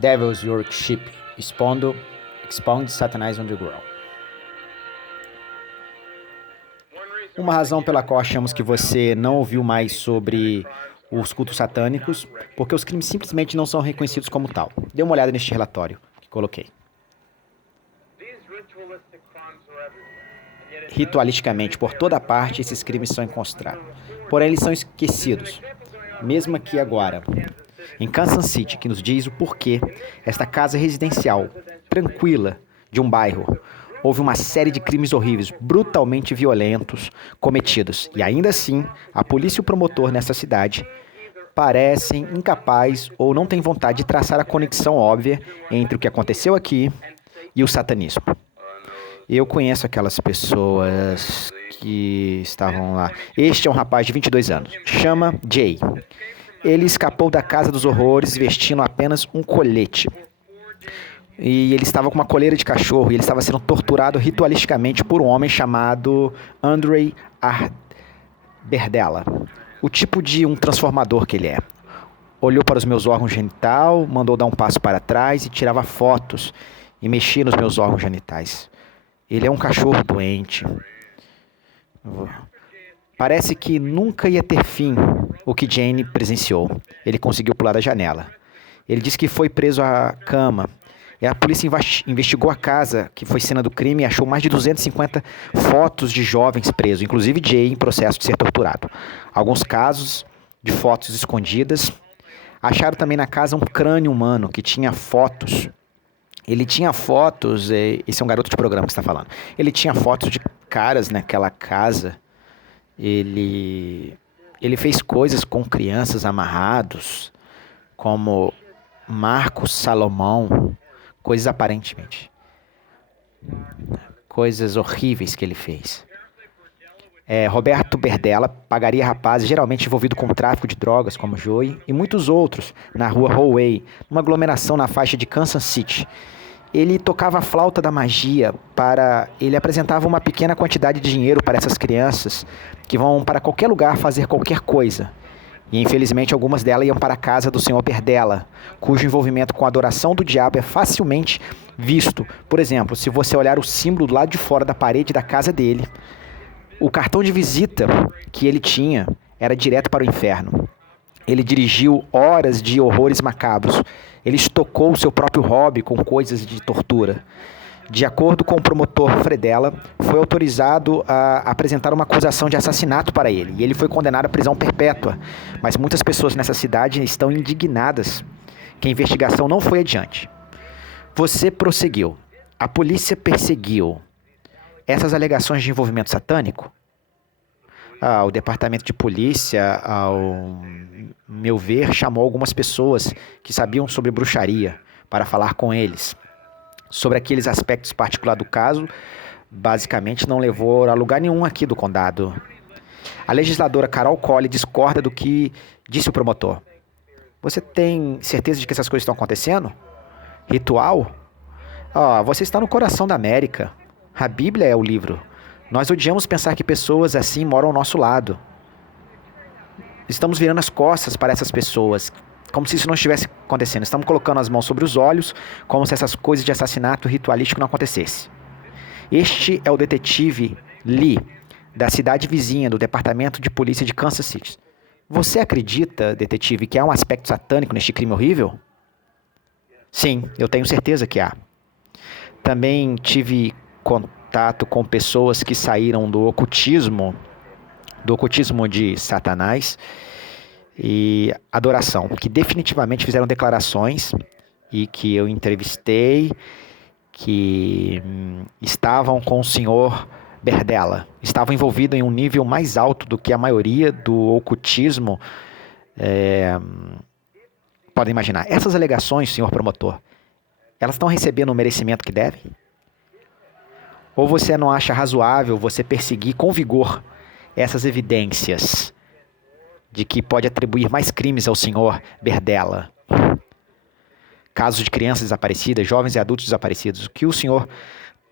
Devil's Worship Expound Satanized Underground. Uma razão pela qual achamos que você não ouviu mais sobre os cultos satânicos, porque os crimes simplesmente não são reconhecidos como tal. Dê uma olhada neste relatório que coloquei. Ritualisticamente, por toda parte, esses crimes são encontrados. Porém, eles são esquecidos, mesmo aqui agora, em Kansas City, que nos diz o porquê esta casa residencial, tranquila, de um bairro, houve uma série de crimes horríveis, brutalmente violentos, cometidos. E ainda assim, a polícia e o promotor nessa cidade parecem incapazes ou não têm vontade de traçar a conexão óbvia entre o que aconteceu aqui e o satanismo. Eu conheço aquelas pessoas que estavam lá. Este é um rapaz de 22 anos. Chama Jay. Ele escapou da casa dos horrores vestindo apenas um colete. E ele estava com uma coleira de cachorro e ele estava sendo torturado ritualisticamente por um homem chamado Andrei Berdella. O tipo de um transformador que ele é. Olhou para os meus órgãos genitais, mandou dar um passo para trás e tirava fotos e mexia nos meus órgãos genitais. Ele é um cachorro doente. Parece que nunca ia ter fim o que Jane presenciou. Ele conseguiu pular da janela. Ele disse que foi preso à cama. E a polícia investigou a casa, que foi cena do crime, e achou mais de 250 fotos de jovens presos, inclusive Jay em processo de ser torturado. Alguns casos de fotos escondidas. Acharam também na casa um crânio humano que tinha fotos. Ele tinha fotos, esse é um garoto de programa que está falando. Ele tinha fotos de caras naquela casa. Ele fez coisas com crianças amarrados, como Marcos Salomão, coisas aparentemente. Coisas horríveis que ele fez. Roberto Berdella pagaria rapazes geralmente envolvidos com tráfico de drogas, como Joey, e muitos outros, na rua Hallway, uma aglomeração na faixa de Kansas City. Ele tocava a flauta da magia ele apresentava uma pequena quantidade de dinheiro para essas crianças que vão para qualquer lugar fazer qualquer coisa. E infelizmente algumas delas iam para a casa do Sr. Berdella, cujo envolvimento com a adoração do diabo é facilmente visto. Por exemplo, se você olhar o símbolo do lado de fora da parede da casa dele, o cartão de visita que ele tinha era direto para o inferno. Ele dirigiu horas de horrores macabros. Ele estocou o seu próprio hobby com coisas de tortura. De acordo com o promotor Fredella, foi autorizado a apresentar uma acusação de assassinato para ele. E ele foi condenado à prisão perpétua. Mas muitas pessoas nessa cidade estão indignadas que a investigação não foi adiante. Você prosseguiu. A polícia perseguiu essas alegações de envolvimento satânico? O departamento de polícia, ao meu ver, chamou algumas pessoas que sabiam sobre bruxaria para falar com eles. Sobre aqueles aspectos particulares do caso, basicamente não levou a lugar nenhum aqui do condado. A legisladora Carol Colley discorda do que disse o promotor. Você tem certeza de que essas coisas estão acontecendo? Ritual? Você está no coração da América. A Bíblia é o livro. Nós odiamos pensar que pessoas assim moram ao nosso lado. Estamos virando as costas para essas pessoas, como se isso não estivesse acontecendo. Estamos colocando as mãos sobre os olhos, como se essas coisas de assassinato ritualístico não acontecessem. Este é o detetive Lee, da cidade vizinha do departamento de polícia de Kansas City. Você acredita, detetive, que há um aspecto satânico neste crime horrível? Sim, eu tenho certeza que há. Também tive contato com pessoas que saíram do ocultismo de Satanás e adoração, que definitivamente fizeram declarações e que eu entrevistei, que estavam com o senhor Berdella, estavam envolvidos em um nível mais alto do que a maioria do ocultismo podem imaginar. Essas alegações, senhor promotor, elas estão recebendo o merecimento que devem? Ou você não acha razoável você perseguir com vigor essas evidências de que pode atribuir mais crimes ao senhor Berdella? Casos de crianças desaparecidas, jovens e adultos desaparecidos. O que o senhor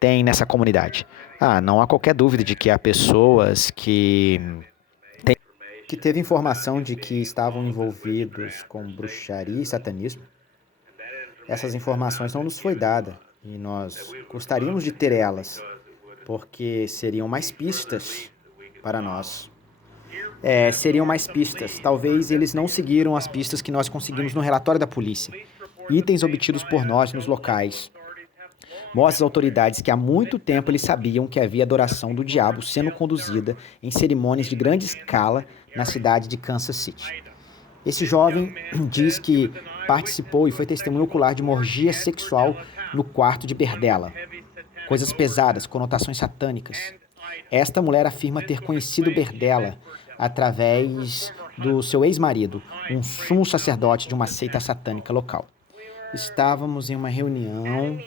tem nessa comunidade? Não há qualquer dúvida de que há pessoas que teve informação de que estavam envolvidos com bruxaria e satanismo. essas informações não nos foi dada e nós gostaríamos de ter elas, porque seriam mais pistas para nós. Seriam mais pistas. Talvez eles não seguiram as pistas que nós conseguimos no relatório da polícia. Itens obtidos por nós nos locais mostram às autoridades que há muito tempo eles sabiam que havia adoração do diabo sendo conduzida em cerimônias de grande escala na cidade de Kansas City. Esse jovem diz que participou e foi testemunha ocular de uma orgia sexual no quarto de Berdella. Coisas pesadas, conotações satânicas. Esta mulher afirma ter conhecido Berdella através do seu ex-marido, um sumo sacerdote de uma seita satânica local. Estávamos em uma reunião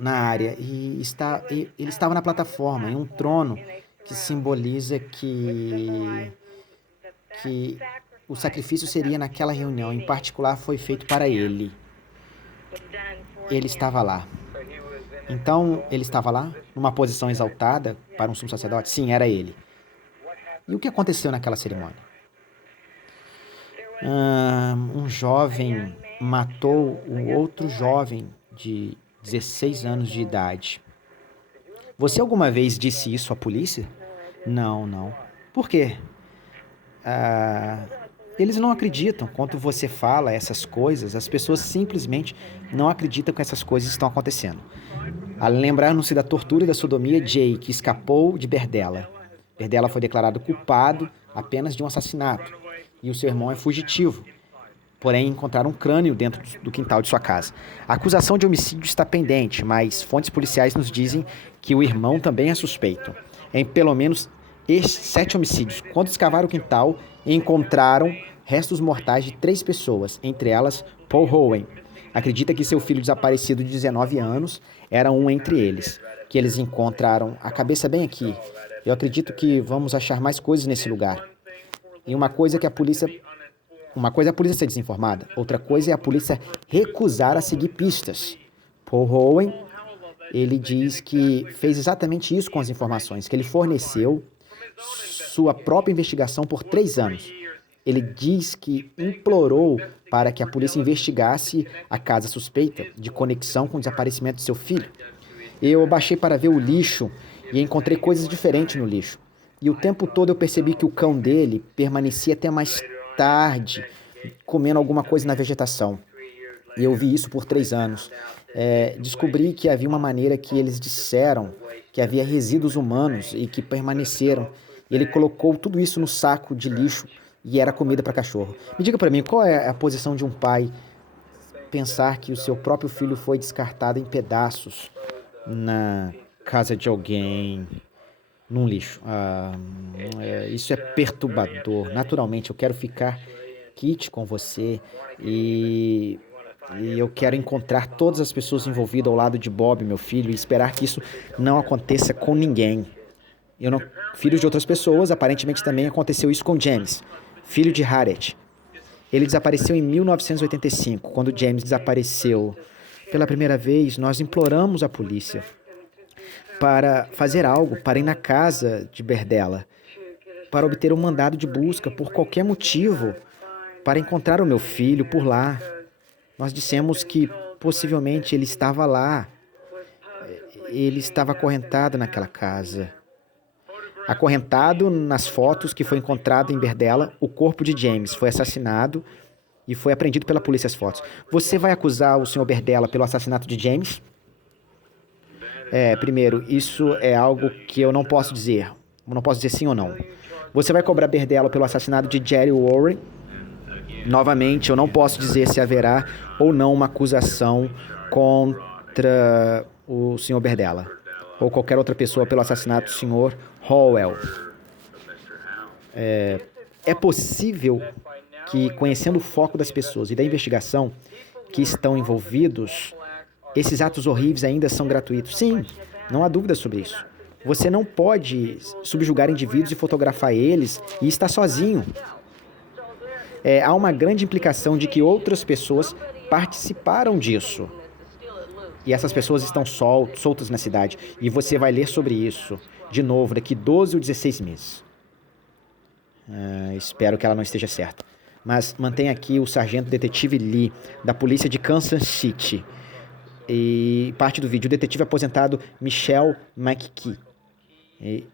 na área e ele estava na plataforma, em um trono que simboliza que o sacrifício seria naquela reunião, em particular foi feito para ele. Ele estava lá. Então, ele estava lá, numa posição exaltada para um sumo sacerdote? Sim, era ele. E o que aconteceu naquela cerimônia? Um jovem matou um outro jovem de 16 anos de idade. Você alguma vez disse isso à polícia? Não. Por quê? Eles não acreditam. Quando você fala essas coisas, as pessoas simplesmente não acreditam que essas coisas estão acontecendo. Lembraram-se da tortura e da sodomia de Jay, que escapou de Berdella. Berdella foi declarado culpado apenas de um assassinato, e o seu irmão é fugitivo. Porém, encontraram um crânio dentro do quintal de sua casa. A acusação de homicídio está pendente, mas fontes policiais nos dizem que o irmão também é suspeito. Em pelo menos 7 homicídios. Quando escavaram o quintal, encontraram restos mortais de 3 pessoas, entre elas Paul Owen. Acredita que seu filho desaparecido de 19 anos era um entre eles, que eles encontraram a cabeça bem aqui. Eu acredito que vamos achar mais coisas nesse lugar. E uma coisa é a polícia ser desinformada, outra coisa é a polícia recusar a seguir pistas. Paul Owen, ele diz que fez exatamente isso com as informações, que ele forneceu sua própria investigação por 3 anos. Ele diz que implorou para que a polícia investigasse a casa suspeita de conexão com o desaparecimento de seu filho. Eu baixei para ver o lixo e encontrei coisas diferentes no lixo. E o tempo todo eu percebi que o cão dele permanecia até mais tarde, comendo alguma coisa na vegetação. E eu vi isso por 3 anos. Descobri que havia uma maneira que eles disseram que havia resíduos humanos e que permaneceram. E ele colocou tudo isso no saco de lixo e era comida para cachorro. Me diga para mim, qual é a posição de um pai pensar que o seu próprio filho foi descartado em pedaços na casa de alguém, num lixo? Isso é perturbador. Naturalmente, eu quero ficar quite com você e eu quero encontrar todas as pessoas envolvidas ao lado de Bob, meu filho, e esperar que isso não aconteça com ninguém. Filho de outras pessoas, aparentemente também aconteceu isso com James, filho de Harriet. Ele desapareceu em 1985. Quando James desapareceu pela primeira vez, nós imploramos a polícia para fazer algo, para ir na casa de Berdella, para obter um mandado de busca por qualquer motivo, para encontrar o meu filho por lá. Nós dissemos que possivelmente ele estava lá. Ele estava acorrentado naquela casa. Acorrentado nas fotos que foi encontrado em Berdella, o corpo de James foi assassinado e foi apreendido pela polícia as fotos. Você vai acusar o Sr. Berdella pelo assassinato de James? Primeiro, isso é algo que eu não posso dizer. Eu não posso dizer sim ou não. Você vai cobrar Berdella pelo assassinato de Jerry Warren? Novamente, eu não posso dizer se haverá ou não uma acusação contra o Sr. Berdella ou qualquer outra pessoa pelo assassinato do Sr. Howell. É possível que, conhecendo o foco das pessoas e da investigação que estão envolvidos, esses atos horríveis ainda são gratuitos. Sim, não há dúvida sobre isso. Você não pode subjugar indivíduos e fotografar eles e estar sozinho. Há uma grande implicação de que outras pessoas participaram disso. E essas pessoas estão soltas na cidade. E você vai ler sobre isso de novo daqui 12 ou 16 meses. Espero que ela não esteja certa. mas mantém aqui o sargento detetive Lee, da polícia de Kansas City. E parte do vídeo, o detetive aposentado Michelle McKee. E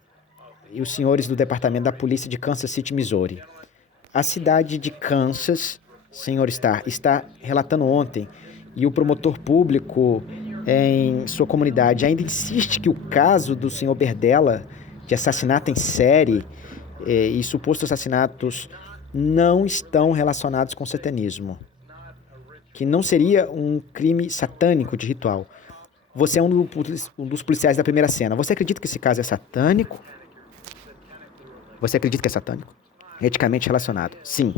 os senhores do departamento da polícia de Kansas City, Missouri. A cidade de Kansas, senhor Starr, está relatando ontem, e o promotor público em sua comunidade ainda insiste que o caso do senhor Berdella, de assassinato em série e supostos assassinatos, não estão relacionados com satanismo. Que não seria um crime satânico de ritual. Você é um dos policiais da primeira cena. Você acredita que esse caso é satânico? Você acredita que é satânico? Eticamente relacionado. Sim,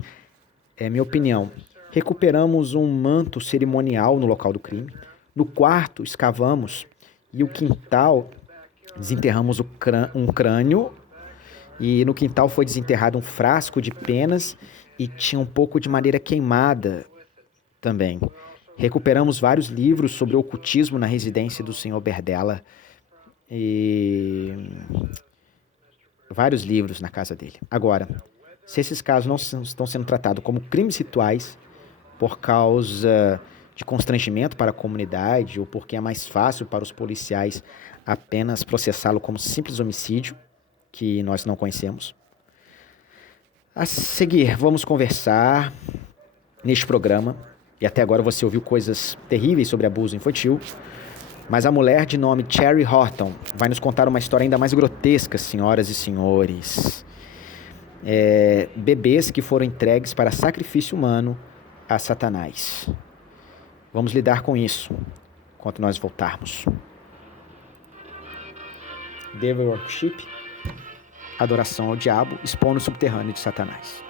é minha opinião. Recuperamos um manto cerimonial no local do crime. No quarto, escavamos. E o quintal, desenterramos um crânio. E no quintal foi desenterrado um frasco de penas. E tinha um pouco de madeira queimada também. Recuperamos vários livros sobre ocultismo na residência do Sr. Berdella. E vários livros na casa dele. Agora, se esses casos não estão sendo tratados como crimes rituais por causa de constrangimento para a comunidade ou porque é mais fácil para os policiais apenas processá-lo como simples homicídio, que nós não conhecemos. A seguir, vamos conversar neste programa, e até agora você ouviu coisas terríveis sobre abuso infantil, mas a mulher de nome Cherry Horton vai nos contar uma história ainda mais grotesca, senhoras e senhores. Bebês que foram entregues para sacrifício humano a Satanás. Vamos lidar com isso enquanto nós voltarmos. Devil Worship, adoração ao diabo, expondo o subterrâneo de Satanás.